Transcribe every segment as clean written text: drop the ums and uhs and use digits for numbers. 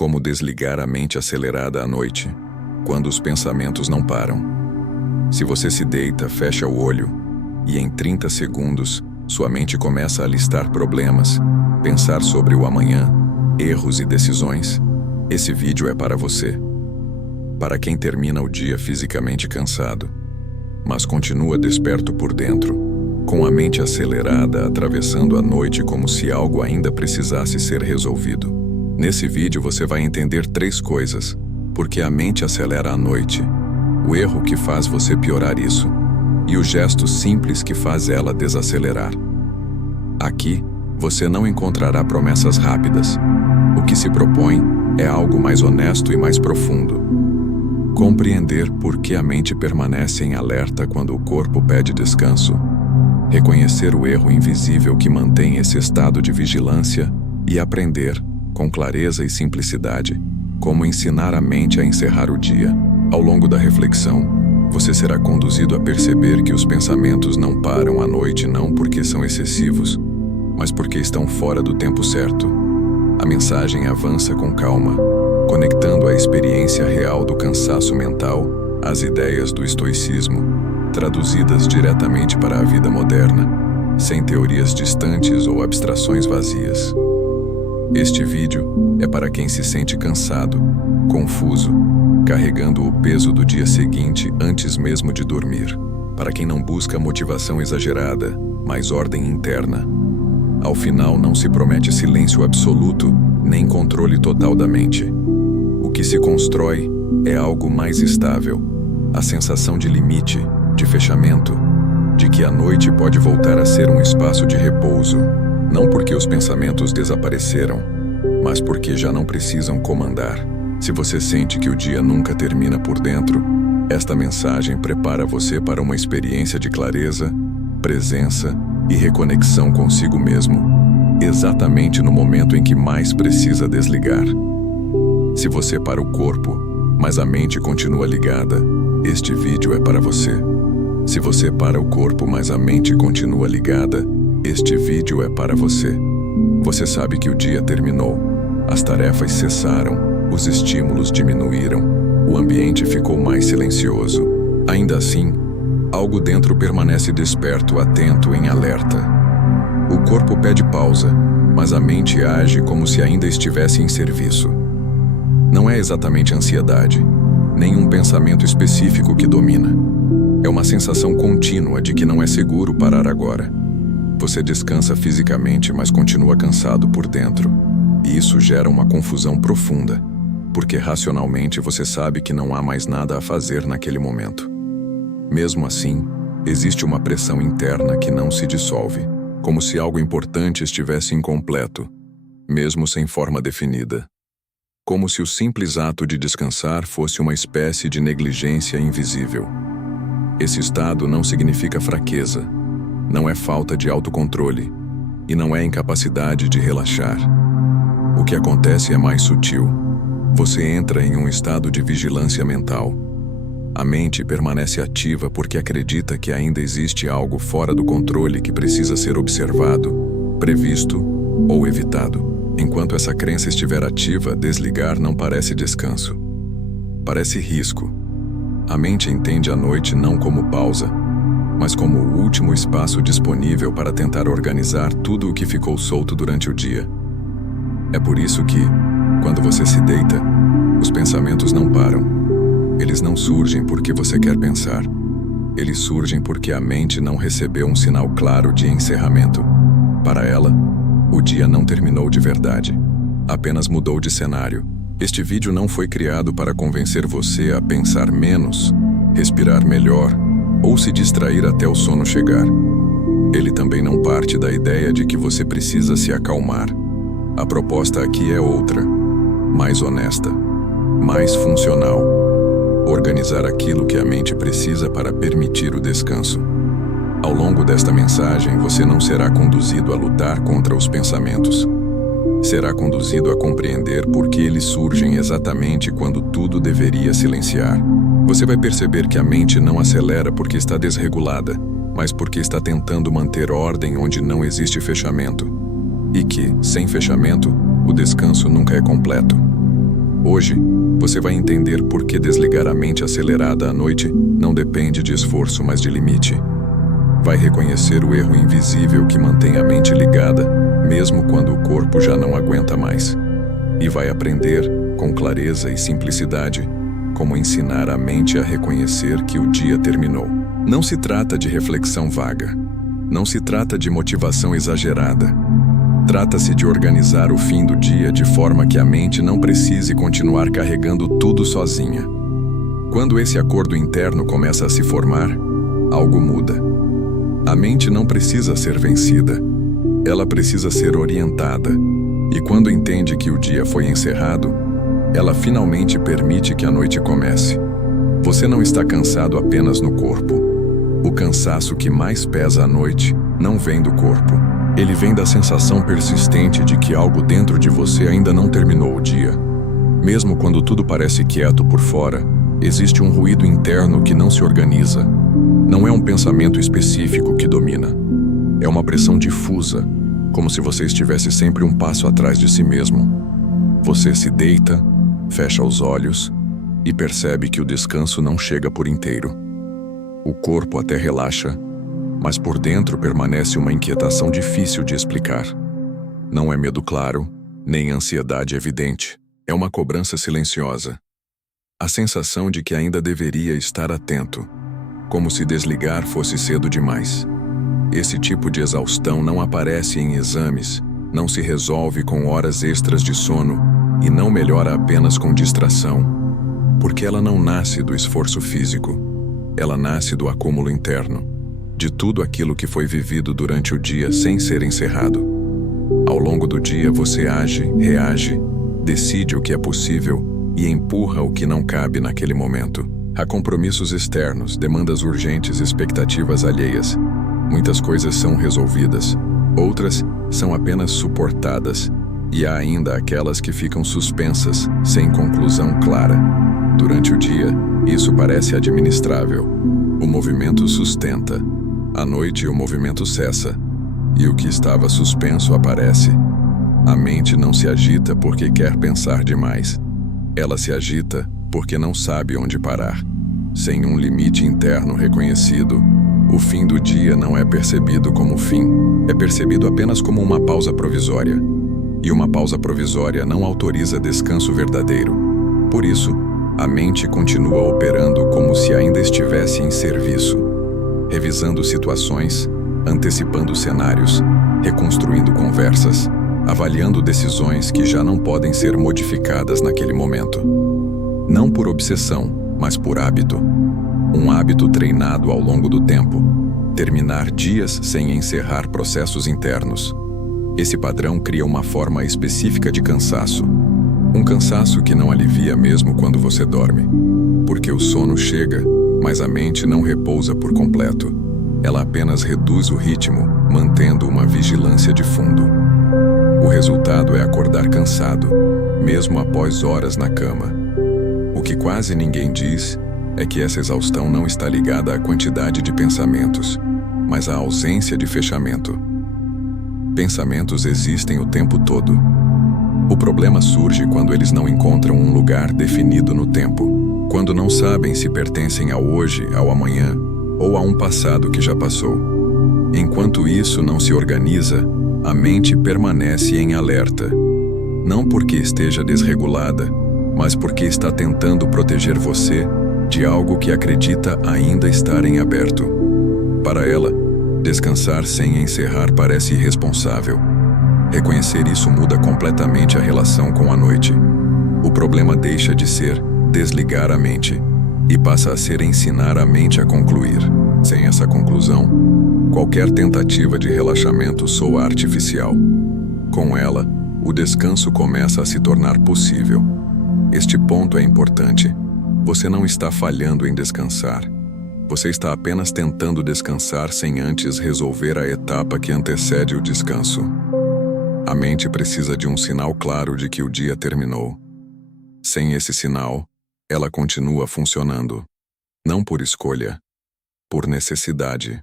Como desligar a mente acelerada à noite, quando os pensamentos não param. Se você se deita, fecha o olho, e em 30 segundos, sua mente começa a listar problemas, pensar sobre o amanhã, erros e decisões, esse vídeo é para você. Para quem termina o dia fisicamente cansado, mas continua desperto por dentro, com a mente acelerada atravessando a noite como se algo ainda precisasse ser resolvido. Nesse vídeo você vai entender 3 coisas: porque a mente acelera à noite, o erro que faz você piorar isso, e o gesto simples que faz ela desacelerar. Aqui, você não encontrará promessas rápidas. O que se propõe é algo mais honesto e mais profundo. Compreender por que a mente permanece em alerta quando o corpo pede descanso. Reconhecer o erro invisível que mantém esse estado de vigilância e aprender, com clareza e simplicidade, como ensinar a mente a encerrar o dia. Ao longo da reflexão, você será conduzido a perceber que os pensamentos não param à noite não porque são excessivos, mas porque estão fora do tempo certo. A mensagem avança com calma, conectando a experiência real do cansaço mental às ideias do estoicismo, traduzidas diretamente para a vida moderna, sem teorias distantes ou abstrações vazias. Este vídeo é para quem se sente cansado, confuso, carregando o peso do dia seguinte antes mesmo de dormir. Para quem não busca motivação exagerada, mas ordem interna. Ao final não se promete silêncio absoluto, nem controle total da mente. O que se constrói é algo mais estável, a sensação de limite, de fechamento, de que a noite pode voltar a ser um espaço de repouso, não porque os pensamentos desapareceram, mas porque já não precisam comandar. Se você sente que o dia nunca termina por dentro, esta mensagem prepara você para uma experiência de clareza, presença e reconexão consigo mesmo, exatamente no momento em que mais precisa desligar. Se você para o corpo, mas a mente continua ligada, este vídeo é para você. Se você para o corpo, mas a mente continua ligada, este vídeo é para você. Você sabe que o dia terminou, as tarefas cessaram, os estímulos diminuíram, o ambiente ficou mais silencioso. Ainda assim, algo dentro permanece desperto, atento, em alerta. O corpo pede pausa, mas a mente age como se ainda estivesse em serviço. Não é exatamente ansiedade, nem um pensamento específico que domina. É uma sensação contínua de que não é seguro parar agora. Você descansa fisicamente, mas continua cansado por dentro. E isso gera uma confusão profunda, porque racionalmente você sabe que não há mais nada a fazer naquele momento. Mesmo assim, existe uma pressão interna que não se dissolve, como se algo importante estivesse incompleto, mesmo sem forma definida. Como se o simples ato de descansar fosse uma espécie de negligência invisível. Esse estado não significa fraqueza, não é falta de autocontrole, e não é incapacidade de relaxar. O que acontece é mais sutil. Você entra em um estado de vigilância mental. A mente permanece ativa porque acredita que ainda existe algo fora do controle que precisa ser observado, previsto ou evitado. Enquanto essa crença estiver ativa, desligar não parece descanso. Parece risco. A mente entende a noite não como pausa, mas como o último espaço disponível para tentar organizar tudo o que ficou solto durante o dia. É por isso que, quando você se deita, os pensamentos não param. Eles não surgem porque você quer pensar. Eles surgem porque a mente não recebeu um sinal claro de encerramento. Para ela, o dia não terminou de verdade. Apenas mudou de cenário. Este vídeo não foi criado para convencer você a pensar menos, respirar melhor ou se distrair até o sono chegar. Ele também não parte da ideia de que você precisa se acalmar. A proposta aqui é outra, mais honesta, mais funcional. Organizar aquilo que a mente precisa para permitir o descanso. Ao longo desta mensagem, você não será conduzido a lutar contra os pensamentos. Será conduzido a compreender por que eles surgem exatamente quando tudo deveria silenciar. Você vai perceber que a mente não acelera porque está desregulada, mas porque está tentando manter ordem onde não existe fechamento. E que, sem fechamento, o descanso nunca é completo. Hoje, você vai entender por que desligar a mente acelerada à noite não depende de esforço, mas de limite. Vai reconhecer o erro invisível que mantém a mente ligada, mesmo quando o corpo já não aguenta mais. E vai aprender, com clareza e simplicidade, como ensinar a mente a reconhecer que o dia terminou. Não se trata de reflexão vaga. Não se trata de motivação exagerada. Trata-se de organizar o fim do dia de forma que a mente não precise continuar carregando tudo sozinha. Quando esse acordo interno começa a se formar, algo muda. A mente não precisa ser vencida. Ela precisa ser orientada. E quando entende que o dia foi encerrado, ela finalmente permite que a noite comece. Você não está cansado apenas no corpo. O cansaço que mais pesa à noite não vem do corpo. Ele vem da sensação persistente de que algo dentro de você ainda não terminou o dia. Mesmo quando tudo parece quieto por fora, existe um ruído interno que não se organiza. Não é um pensamento específico que domina. É uma pressão difusa, como se você estivesse sempre um passo atrás de si mesmo. Você se deita, fecha os olhos e percebe que o descanso não chega por inteiro. O corpo até relaxa, mas por dentro permanece uma inquietação difícil de explicar. Não é medo claro, nem ansiedade evidente. É uma cobrança silenciosa. A sensação de que ainda deveria estar atento, como se desligar fosse cedo demais. Esse tipo de exaustão não aparece em exames, não se resolve com horas extras de sono e não melhora apenas com distração, porque ela não nasce do esforço físico. Ela nasce do acúmulo interno, de tudo aquilo que foi vivido durante o dia sem ser encerrado. Ao longo do dia você age, reage, decide o que é possível e empurra o que não cabe naquele momento. Há compromissos externos, demandas urgentes, expectativas alheias. Muitas coisas são resolvidas, outras são apenas suportadas, e há ainda aquelas que ficam suspensas, sem conclusão clara. Durante o dia, isso parece administrável. O movimento sustenta. À noite, o movimento cessa, e o que estava suspenso aparece. A mente não se agita porque quer pensar demais. Ela se agita porque não sabe onde parar. Sem um limite interno reconhecido, o fim do dia não é percebido como fim, é percebido apenas como uma pausa provisória. E uma pausa provisória não autoriza descanso verdadeiro. Por isso, a mente continua operando como se ainda estivesse em serviço, revisando situações, antecipando cenários, reconstruindo conversas, avaliando decisões que já não podem ser modificadas naquele momento. Não por obsessão, mas por hábito. Um hábito treinado ao longo do tempo. Terminar dias sem encerrar processos internos. Esse padrão cria uma forma específica de cansaço. Um cansaço que não alivia mesmo quando você dorme. Porque o sono chega, mas a mente não repousa por completo. Ela apenas reduz o ritmo, mantendo uma vigilância de fundo. O resultado é acordar cansado, mesmo após horas na cama. O que quase ninguém diz é que essa exaustão não está ligada à quantidade de pensamentos, mas à ausência de fechamento. Pensamentos existem o tempo todo. O problema surge quando eles não encontram um lugar definido no tempo, quando não sabem se pertencem ao hoje, ao amanhã, ou a um passado que já passou. Enquanto isso não se organiza, a mente permanece em alerta. Não porque esteja desregulada, mas porque está tentando proteger você de algo que acredita ainda estar em aberto. Para ela, descansar sem encerrar parece irresponsável. Reconhecer isso muda completamente a relação com a noite. O problema deixa de ser desligar a mente e passa a ser ensinar a mente a concluir. Sem essa conclusão, qualquer tentativa de relaxamento soa artificial. Com ela, o descanso começa a se tornar possível. Este ponto é importante. Você não está falhando em descansar. Você está apenas tentando descansar sem antes resolver a etapa que antecede o descanso. A mente precisa de um sinal claro de que o dia terminou. Sem esse sinal, ela continua funcionando. Não por escolha, por necessidade.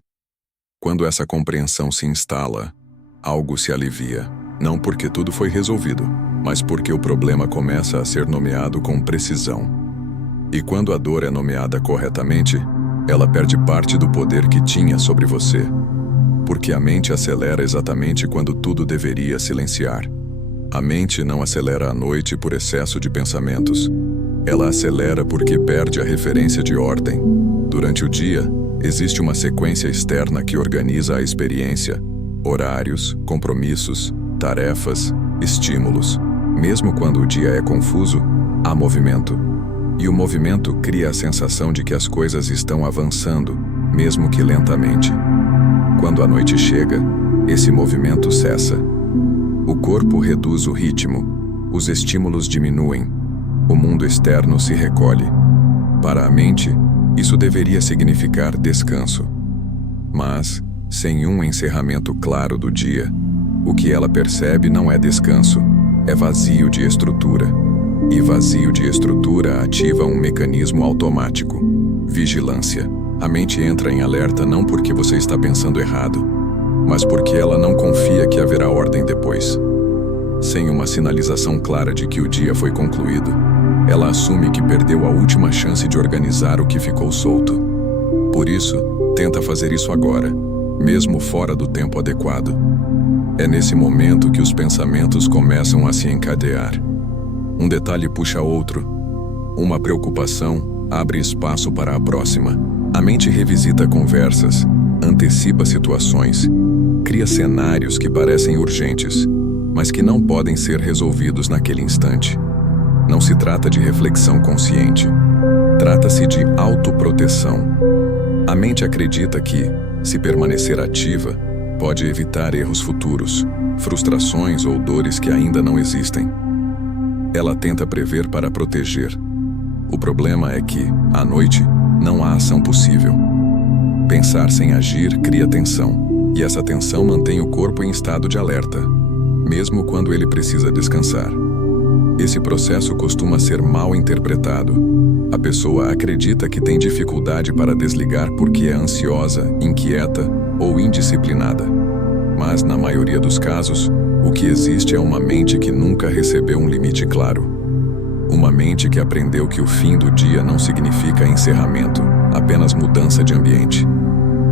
Quando essa compreensão se instala, algo se alivia. Não porque tudo foi resolvido, mas porque o problema começa a ser nomeado com precisão. E quando a dor é nomeada corretamente, ela perde parte do poder que tinha sobre você. Porque a mente acelera exatamente quando tudo deveria silenciar. A mente não acelera à noite por excesso de pensamentos. Ela acelera porque perde a referência de ordem. Durante o dia, existe uma sequência externa que organiza a experiência: horários, compromissos, tarefas, estímulos. Mesmo quando o dia é confuso, há movimento. E o movimento cria a sensação de que as coisas estão avançando, mesmo que lentamente. Quando a noite chega, esse movimento cessa. O corpo reduz o ritmo, os estímulos diminuem, o mundo externo se recolhe. Para a mente, isso deveria significar descanso. Mas, sem um encerramento claro do dia, o que ela percebe não é descanso, é vazio de estrutura. E vazio de estrutura ativa um mecanismo automático: vigilância. A mente entra em alerta não porque você está pensando errado, mas porque ela não confia que haverá ordem depois. Sem uma sinalização clara de que o dia foi concluído, ela assume que perdeu a última chance de organizar o que ficou solto. Por isso, tenta fazer isso agora, mesmo fora do tempo adequado. É nesse momento que os pensamentos começam a se encadear. Um detalhe puxa outro. Uma preocupação abre espaço para a próxima. A mente revisita conversas, antecipa situações, cria cenários que parecem urgentes, mas que não podem ser resolvidos naquele instante. Não se trata de reflexão consciente. Trata-se de autoproteção. A mente acredita que, se permanecer ativa, pode evitar erros futuros, frustrações ou dores que ainda não existem. Ela tenta prever para proteger. O problema é que, à noite, não há ação possível. Pensar sem agir cria tensão, e essa tensão mantém o corpo em estado de alerta, mesmo quando ele precisa descansar. Esse processo costuma ser mal interpretado. A pessoa acredita que tem dificuldade para desligar porque é ansiosa, inquieta ou indisciplinada. Mas, na maioria dos casos, o que existe é uma mente que nunca recebeu um limite claro. Uma mente que aprendeu que o fim do dia não significa encerramento, apenas mudança de ambiente.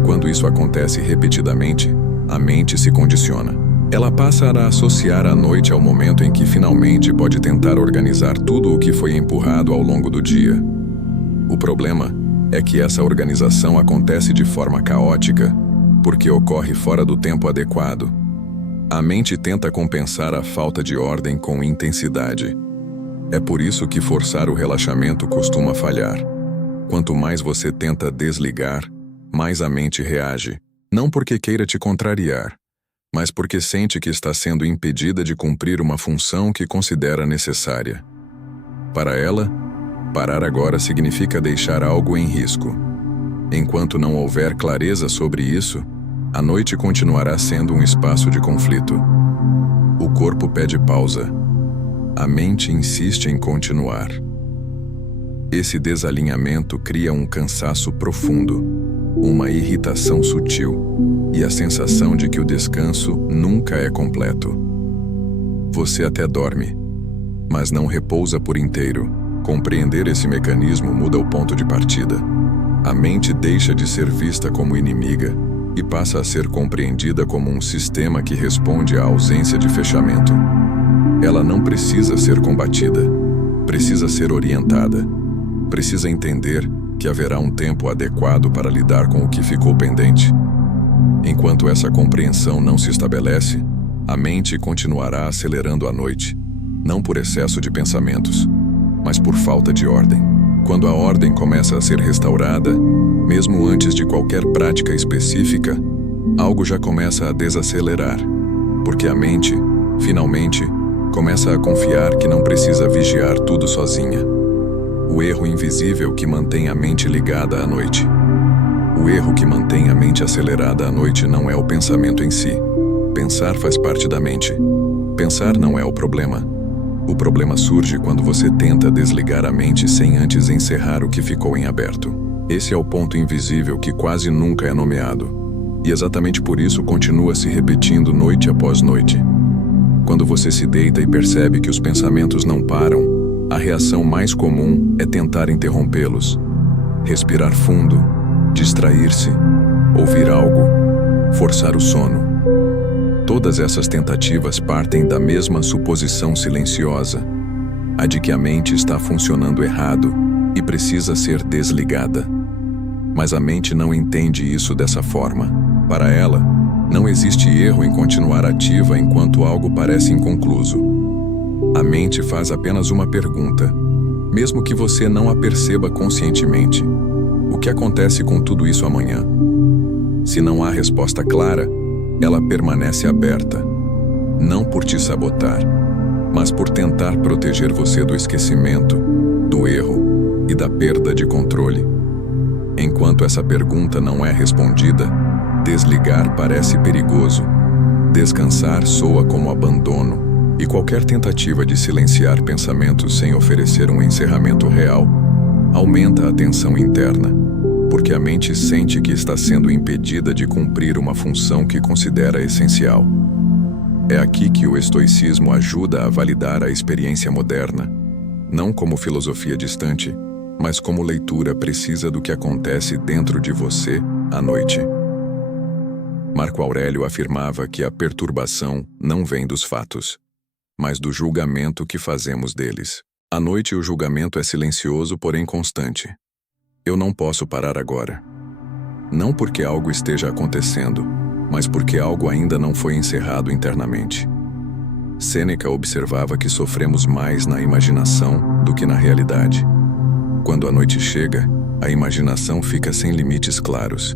Quando isso acontece repetidamente, a mente se condiciona. Ela passa a associar a noite ao momento em que finalmente pode tentar organizar tudo o que foi empurrado ao longo do dia. O problema é que essa organização acontece de forma caótica, porque ocorre fora do tempo adequado. A mente tenta compensar a falta de ordem com intensidade. É por isso que forçar o relaxamento costuma falhar. Quanto mais você tenta desligar, mais a mente reage, não porque queira te contrariar, mas porque sente que está sendo impedida de cumprir uma função que considera necessária. Para ela, parar agora significa deixar algo em risco. Enquanto não houver clareza sobre isso, a noite continuará sendo um espaço de conflito. O corpo pede pausa. A mente insiste em continuar. Esse desalinhamento cria um cansaço profundo, uma irritação sutil e a sensação de que o descanso nunca é completo. Você até dorme, mas não repousa por inteiro. Compreender esse mecanismo muda o ponto de partida. A mente deixa de ser vista como inimiga e passa a ser compreendida como um sistema que responde à ausência de fechamento. Ela não precisa ser combatida, precisa ser orientada. Precisa entender que haverá um tempo adequado para lidar com o que ficou pendente. Enquanto essa compreensão não se estabelece, a mente continuará acelerando a noite, não por excesso de pensamentos, mas por falta de ordem. Quando a ordem começa a ser restaurada, mesmo antes de qualquer prática específica, algo já começa a desacelerar, porque a mente, finalmente, começa a confiar que não precisa vigiar tudo sozinha. O erro invisível que mantém a mente ligada à noite. O erro que mantém a mente acelerada à noite não é o pensamento em si. Pensar faz parte da mente. Pensar não é o problema. O problema surge quando você tenta desligar a mente sem antes encerrar o que ficou em aberto. Esse é o ponto invisível que quase nunca é nomeado. E exatamente por isso continua se repetindo noite após noite. Quando você se deita e percebe que os pensamentos não param, a reação mais comum é tentar interrompê-los. Respirar fundo, distrair-se, ouvir algo, forçar o sono. Todas essas tentativas partem da mesma suposição silenciosa, a de que a mente está funcionando errado e precisa ser desligada. Mas a mente não entende isso dessa forma. Para ela, não existe erro em continuar ativa enquanto algo parece inconcluso. A mente faz apenas uma pergunta, mesmo que você não a perceba conscientemente. O que acontece com tudo isso amanhã? Se não há resposta clara, ela permanece aberta, não por te sabotar, mas por tentar proteger você do esquecimento, do erro e da perda de controle. Enquanto essa pergunta não é respondida, desligar parece perigoso, descansar soa como abandono, e qualquer tentativa de silenciar pensamentos sem oferecer um encerramento real aumenta a tensão interna, porque a mente sente que está sendo impedida de cumprir uma função que considera essencial. É aqui que o estoicismo ajuda a validar a experiência moderna, não como filosofia distante, mas como leitura precisa do que acontece dentro de você à noite. Marco Aurélio afirmava que a perturbação não vem dos fatos, mas do julgamento que fazemos deles. À noite o julgamento é silencioso, porém constante. Eu não posso parar agora. Não porque algo esteja acontecendo, mas porque algo ainda não foi encerrado internamente. Sêneca observava que sofremos mais na imaginação do que na realidade. Quando a noite chega, a imaginação fica sem limites claros.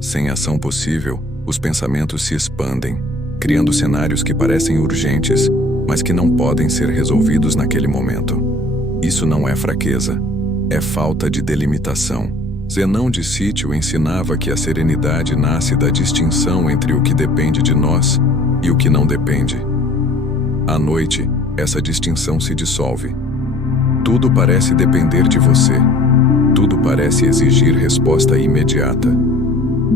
Sem ação possível, os pensamentos se expandem, criando cenários que parecem urgentes, mas que não podem ser resolvidos naquele momento. Isso não é fraqueza, é falta de delimitação. Zenão de Cítio ensinava que a serenidade nasce da distinção entre o que depende de nós e o que não depende. À noite, essa distinção se dissolve. Tudo parece depender de você. Tudo parece exigir resposta imediata.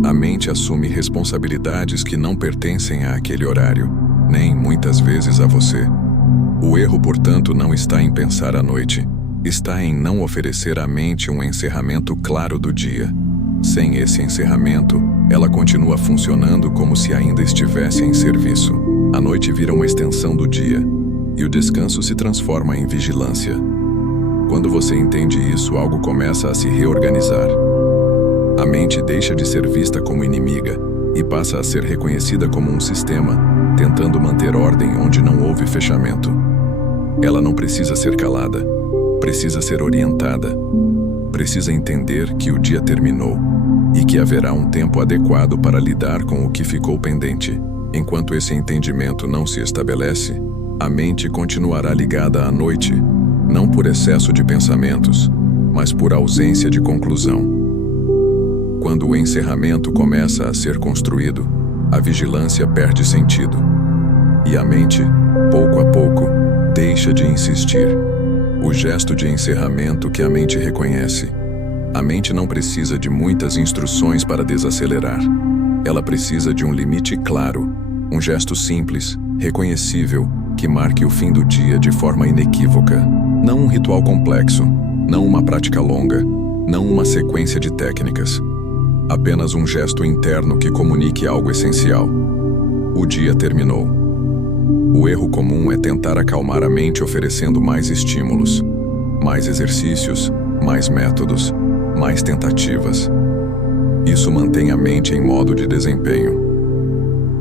A mente assume responsabilidades que não pertencem àquele horário, nem, muitas vezes, a você. O erro, portanto, não está em pensar à noite. Está em não oferecer à mente um encerramento claro do dia. Sem esse encerramento, ela continua funcionando como se ainda estivesse em serviço. A noite vira uma extensão do dia, e o descanso se transforma em vigilância. Quando você entende isso, algo começa a se reorganizar. A mente deixa de ser vista como inimiga e passa a ser reconhecida como um sistema, tentando manter ordem onde não houve fechamento. Ela não precisa ser calada, precisa ser orientada. Precisa entender que o dia terminou e que haverá um tempo adequado para lidar com o que ficou pendente. Enquanto esse entendimento não se estabelece, a mente continuará ligada à noite, não por excesso de pensamentos, mas por ausência de conclusão. Quando o encerramento começa a ser construído, a vigilância perde sentido. E a mente, pouco a pouco, deixa de insistir. O gesto de encerramento que a mente reconhece. A mente não precisa de muitas instruções para desacelerar. Ela precisa de um limite claro, um gesto simples, reconhecível, que marque o fim do dia de forma inequívoca. Não um ritual complexo, não uma prática longa, não uma sequência de técnicas. Apenas um gesto interno que comunique algo essencial. O dia terminou. O erro comum é tentar acalmar a mente oferecendo mais estímulos, mais exercícios, mais métodos, mais tentativas. Isso mantém a mente em modo de desempenho.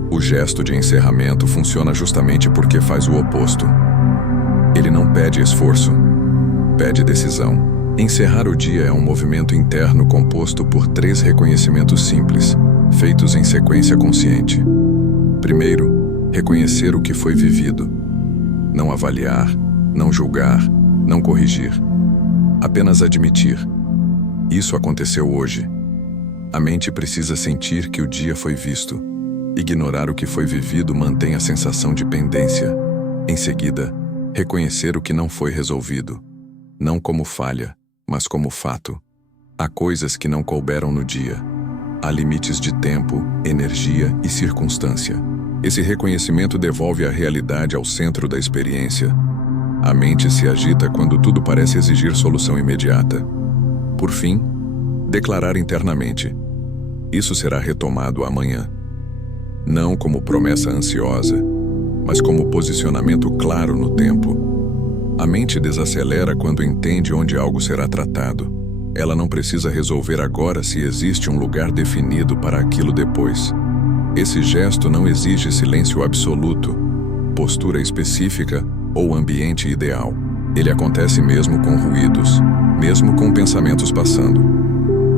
O gesto de encerramento funciona justamente porque faz o oposto. Ele não pede esforço, pede decisão. Encerrar o dia é um movimento interno composto por 3 reconhecimentos simples, feitos em sequência consciente. Primeiro, reconhecer o que foi vivido. Não avaliar, não julgar, não corrigir. Apenas admitir. Isso aconteceu hoje. A mente precisa sentir que o dia foi visto. Ignorar o que foi vivido mantém a sensação de pendência. Em seguida, reconhecer o que não foi resolvido. Não como falha, mas como fato. Há coisas que não couberam no dia. Há limites de tempo, energia e circunstância. Esse reconhecimento devolve a realidade ao centro da experiência. A mente se agita quando tudo parece exigir solução imediata. Por fim, declarar internamente: isso será retomado amanhã. Não como promessa ansiosa, mas como posicionamento claro no tempo. A mente desacelera quando entende onde algo será tratado. Ela não precisa resolver agora se existe um lugar definido para aquilo depois. Esse gesto não exige silêncio absoluto, postura específica ou ambiente ideal. Ele acontece mesmo com ruídos, mesmo com pensamentos passando.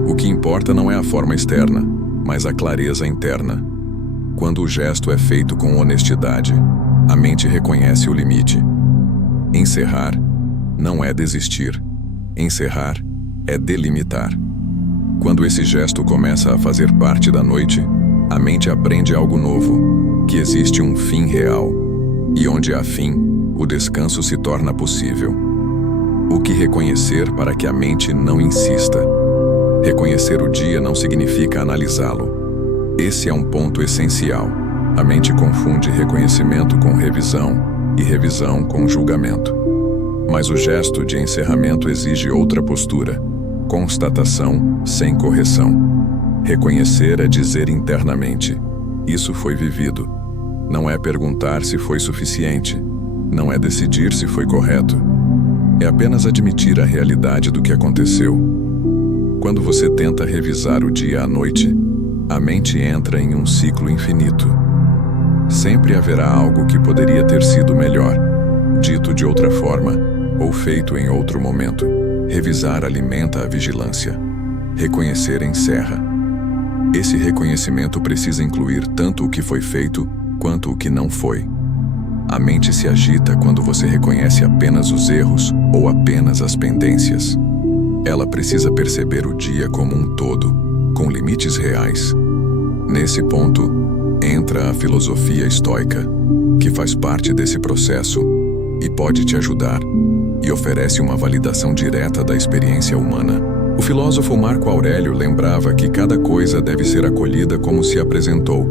O que importa não é a forma externa, mas a clareza interna. Quando o gesto é feito com honestidade, a mente reconhece o limite. Encerrar não é desistir. Encerrar é delimitar. Quando esse gesto começa a fazer parte da noite, a mente aprende algo novo, que existe um fim real. E onde há fim, o descanso se torna possível. O que reconhecer para que a mente não insista? Reconhecer o dia não significa analisá-lo. Esse é um ponto essencial. A mente confunde reconhecimento com revisão e revisão com julgamento. Mas o gesto de encerramento exige outra postura: constatação sem correção. Reconhecer é dizer internamente: isso foi vivido. Não é perguntar se foi suficiente. Não é decidir se foi correto. É apenas admitir a realidade do que aconteceu. Quando você tenta revisar o dia à noite, a mente entra em um ciclo infinito. Sempre haverá algo que poderia ter sido melhor, dito de outra forma, ou feito em outro momento. Revisar alimenta a vigilância. Reconhecer encerra. Esse reconhecimento precisa incluir tanto o que foi feito quanto o que não foi. A mente se agita quando você reconhece apenas os erros ou apenas as pendências. Ela precisa perceber o dia como um todo, com limites reais. Nesse ponto, entra a filosofia estoica, que faz parte desse processo e pode te ajudar, e oferece uma validação direta da experiência humana. O filósofo Marco Aurélio lembrava que cada coisa deve ser acolhida como se apresentou,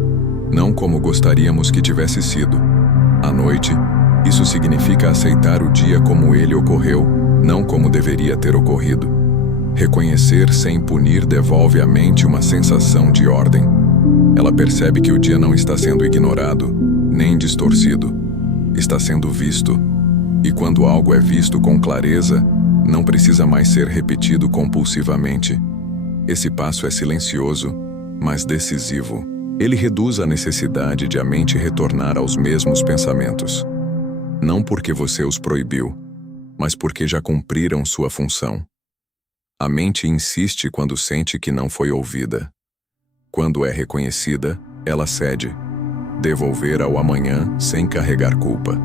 não como gostaríamos que tivesse sido. À noite, isso significa aceitar o dia como ele ocorreu, não como deveria ter ocorrido. Reconhecer sem punir devolve à mente uma sensação de ordem. Ela percebe que o dia não está sendo ignorado, nem distorcido. Está sendo visto. E quando algo é visto com clareza, não precisa mais ser repetido compulsivamente. Esse passo é silencioso, mas decisivo. Ele reduz a necessidade de a mente retornar aos mesmos pensamentos. Não porque você os proibiu, mas porque já cumpriram sua função. A mente insiste quando sente que não foi ouvida. Quando é reconhecida, ela cede. Devolver ao amanhã sem carregar culpa.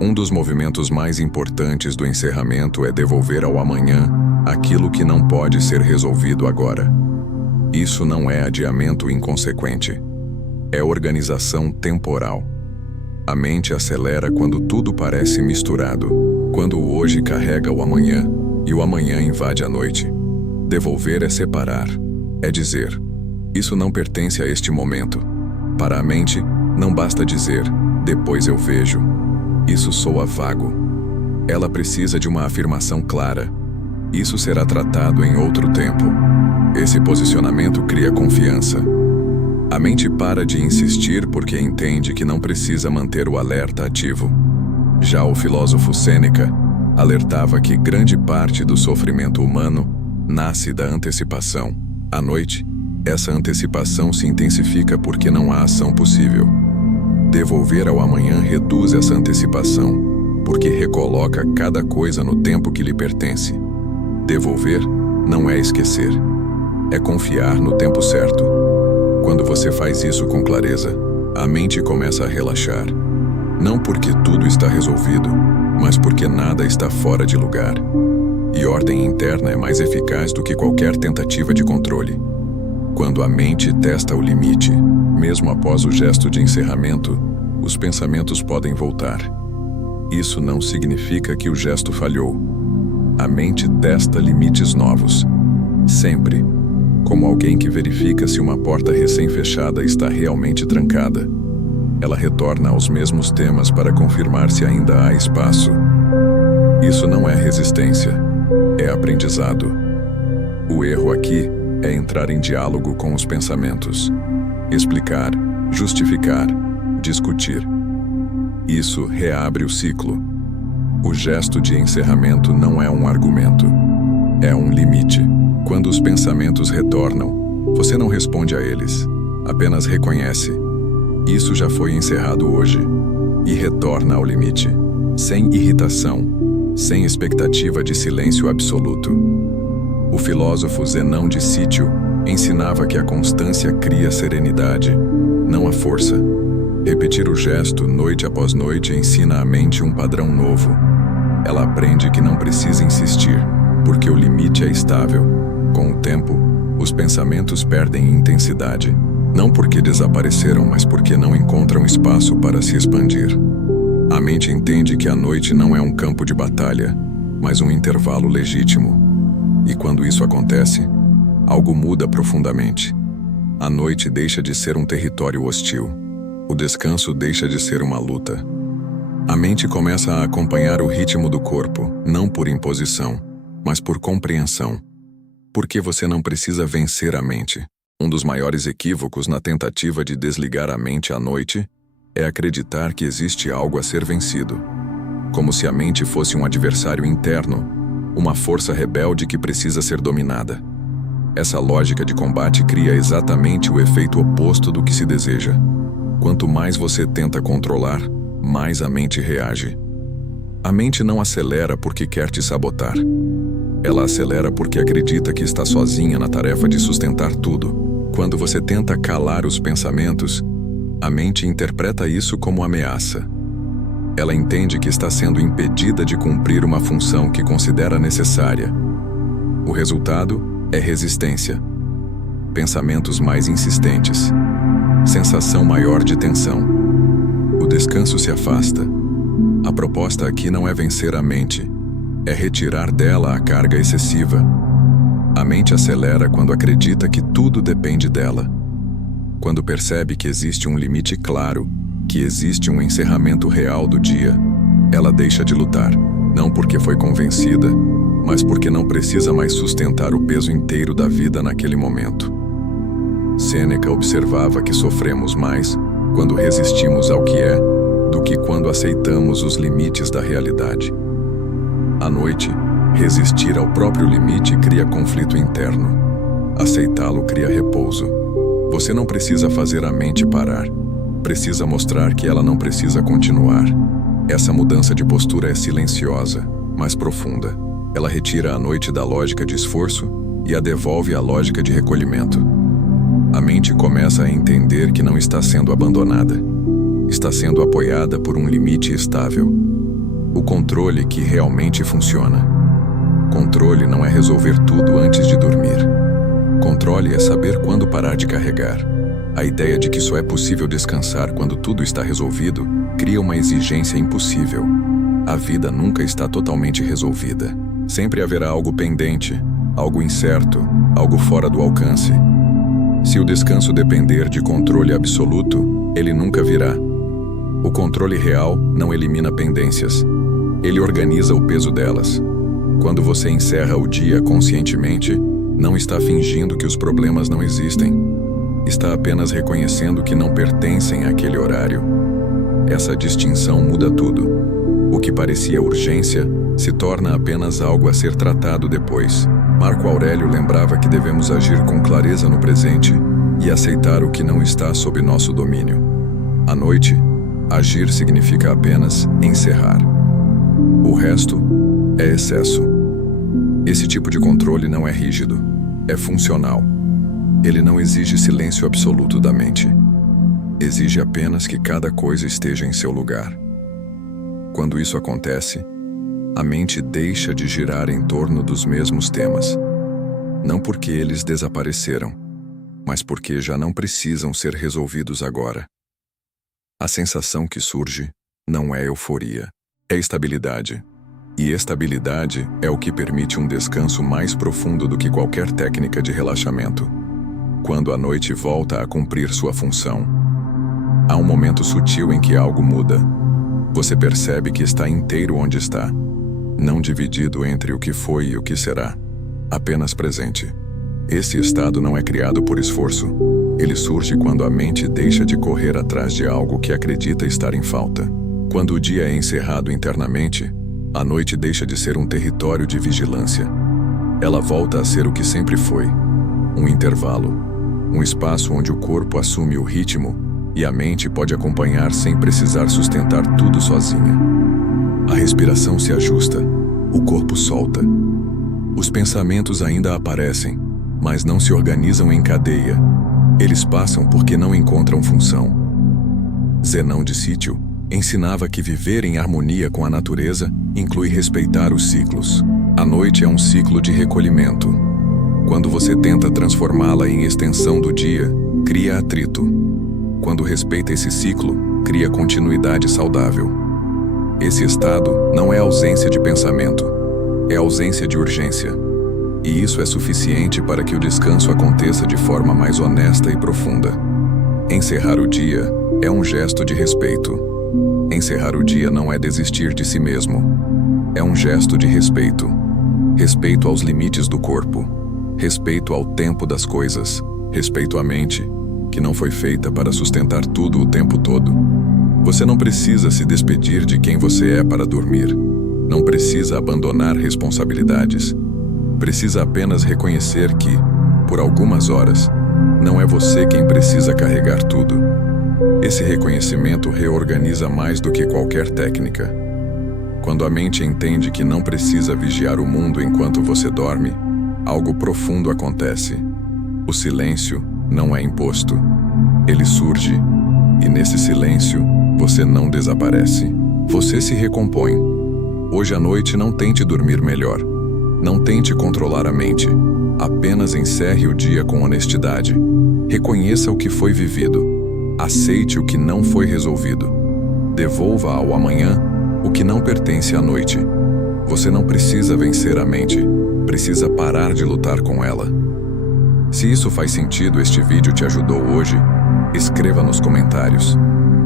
Um dos movimentos mais importantes do encerramento é devolver ao amanhã aquilo que não pode ser resolvido agora. Isso não é adiamento inconsequente. É organização temporal. A mente acelera quando tudo parece misturado, quando o hoje carrega o amanhã e o amanhã invade a noite. Devolver é separar, é dizer: isso não pertence a este momento. Para a mente, não basta dizer: depois eu vejo. Isso soa vago. Ela precisa de uma afirmação clara: isso será tratado em outro tempo. Esse posicionamento cria confiança. A mente para de insistir porque entende que não precisa manter o alerta ativo. Já o filósofo Sêneca alertava que grande parte do sofrimento humano nasce da antecipação. À noite, essa antecipação se intensifica porque não há ação possível. Devolver ao amanhã reduz essa antecipação, porque recoloca cada coisa no tempo que lhe pertence. Devolver não é esquecer, é confiar no tempo certo. Quando você faz isso com clareza, a mente começa a relaxar. Não porque tudo está resolvido, mas porque nada está fora de lugar. E ordem interna é mais eficaz do que qualquer tentativa de controle. Quando a mente testa o limite, mesmo após o gesto de encerramento, os pensamentos podem voltar. Isso não significa que o gesto falhou. A mente testa limites novos. Sempre. como alguém que verifica se uma porta recém-fechada está realmente trancada. Ela retorna aos mesmos temas para confirmar se ainda há espaço. Isso não é resistência, é aprendizado. O erro aqui é entrar em diálogo com os pensamentos, explicar, justificar, discutir. Isso reabre o ciclo. O gesto de encerramento não é um argumento, é um limite. Quando os pensamentos retornam, você não responde a eles, apenas reconhece. Isso já foi encerrado hoje, e retorna ao limite, sem irritação, sem expectativa de silêncio absoluto. O filósofo Zenão de Sítio ensinava que a constância cria serenidade, não a força. Repetir o gesto noite após noite ensina à mente um padrão novo. Ela aprende que não precisa insistir, porque o limite é estável. Com o tempo, os pensamentos perdem intensidade, não porque desapareceram, mas porque não encontram espaço para se expandir. A mente entende que a noite não é um campo de batalha, mas um intervalo legítimo. E quando isso acontece, algo muda profundamente. A noite deixa de ser um território hostil. O descanso deixa de ser uma luta. A mente começa a acompanhar o ritmo do corpo, não por imposição, mas por compreensão. Porque você não precisa vencer a mente. Um dos maiores equívocos na tentativa de desligar a mente à noite é acreditar que existe algo a ser vencido. Como se a mente fosse um adversário interno, uma força rebelde que precisa ser dominada. Essa lógica de combate cria exatamente o efeito oposto do que se deseja. Quanto mais você tenta controlar, mais a mente reage. A mente não acelera porque quer te sabotar. Ela acelera porque acredita que está sozinha na tarefa de sustentar tudo. Quando você tenta calar os pensamentos, a mente interpreta isso como ameaça. Ela entende que está sendo impedida de cumprir uma função que considera necessária. O resultado é resistência. Pensamentos mais insistentes. Sensação maior de tensão. O descanso se afasta. A proposta aqui não é vencer a mente, é retirar dela a carga excessiva. A mente acelera quando acredita que tudo depende dela. Quando percebe que existe um limite claro, que existe um encerramento real do dia, ela deixa de lutar, não porque foi convencida, mas porque não precisa mais sustentar o peso inteiro da vida naquele momento. Sêneca observava que sofremos mais quando resistimos ao que é, do que quando aceitamos os limites da realidade. À noite, resistir ao próprio limite cria conflito interno. Aceitá-lo cria repouso. Você não precisa fazer a mente parar. Precisa mostrar que ela não precisa continuar. Essa mudança de postura é silenciosa, mas profunda. Ela retira a noite da lógica de esforço e a devolve à lógica de recolhimento. A mente começa a entender que não está sendo abandonada. Está sendo apoiada por um limite estável. O controle que realmente funciona. Controle não é resolver tudo antes de dormir. Controle é saber quando parar de carregar. A ideia de que só é possível descansar quando tudo está resolvido cria uma exigência impossível. A vida nunca está totalmente resolvida. Sempre haverá algo pendente, algo incerto, algo fora do alcance. Se o descanso depender de controle absoluto, ele nunca virá. O controle real não elimina pendências. Ele organiza o peso delas. Quando você encerra o dia conscientemente, não está fingindo que os problemas não existem. Está apenas reconhecendo que não pertencem àquele horário. Essa distinção muda tudo. O que parecia urgência se torna apenas algo a ser tratado depois. Marco Aurélio lembrava que devemos agir com clareza no presente e aceitar o que não está sob nosso domínio. À noite, agir significa apenas encerrar. O resto é excesso. Esse tipo de controle não é rígido, é funcional. Ele não exige silêncio absoluto da mente. Exige apenas que cada coisa esteja em seu lugar. Quando isso acontece, a mente deixa de girar em torno dos mesmos temas. Não porque eles desapareceram, mas porque já não precisam ser resolvidos agora. A sensação que surge não é euforia, é estabilidade. E estabilidade é o que permite um descanso mais profundo do que qualquer técnica de relaxamento. Quando a noite volta a cumprir sua função, há um momento sutil em que algo muda. Você percebe que está inteiro onde está, não dividido entre o que foi e o que será, apenas presente. Esse estado não é criado por esforço. Ele surge quando a mente deixa de correr atrás de algo que acredita estar em falta. Quando o dia é encerrado internamente, a noite deixa de ser um território de vigilância. Ela volta a ser o que sempre foi: um intervalo, um espaço onde o corpo assume o ritmo e a mente pode acompanhar sem precisar sustentar tudo sozinha. A respiração se ajusta, o corpo solta. Os pensamentos ainda aparecem, mas não se organizam em cadeia. Eles passam porque não encontram função. Zenão de Sítio ensinava que viver em harmonia com a natureza inclui respeitar os ciclos. A noite é um ciclo de recolhimento. Quando você tenta transformá-la em extensão do dia, cria atrito. Quando respeita esse ciclo, cria continuidade saudável. Esse estado não é ausência de pensamento, é ausência de urgência. E isso é suficiente para que o descanso aconteça de forma mais honesta e profunda. Encerrar o dia é um gesto de respeito. Encerrar o dia não é desistir de si mesmo. É um gesto de respeito. Respeito aos limites do corpo. Respeito ao tempo das coisas. Respeito à mente, que não foi feita para sustentar tudo o tempo todo. Você não precisa se despedir de quem você é para dormir. Não precisa abandonar responsabilidades. Precisa apenas reconhecer que, por algumas horas, não é você quem precisa carregar tudo. Esse reconhecimento reorganiza mais do que qualquer técnica. Quando a mente entende que não precisa vigiar o mundo enquanto você dorme, algo profundo acontece. O silêncio não é imposto. Ele surge, e nesse silêncio, você não desaparece. Você se recompõe. Hoje à noite não tente dormir melhor. Não tente controlar a mente. Apenas encerre o dia com honestidade. Reconheça o que foi vivido. Aceite o que não foi resolvido. Devolva ao amanhã o que não pertence à noite. Você não precisa vencer a mente. Precisa parar de lutar com ela. Se isso faz sentido, este vídeo te ajudou hoje, escreva nos comentários.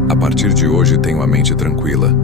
A partir de hoje tenho a mente tranquila.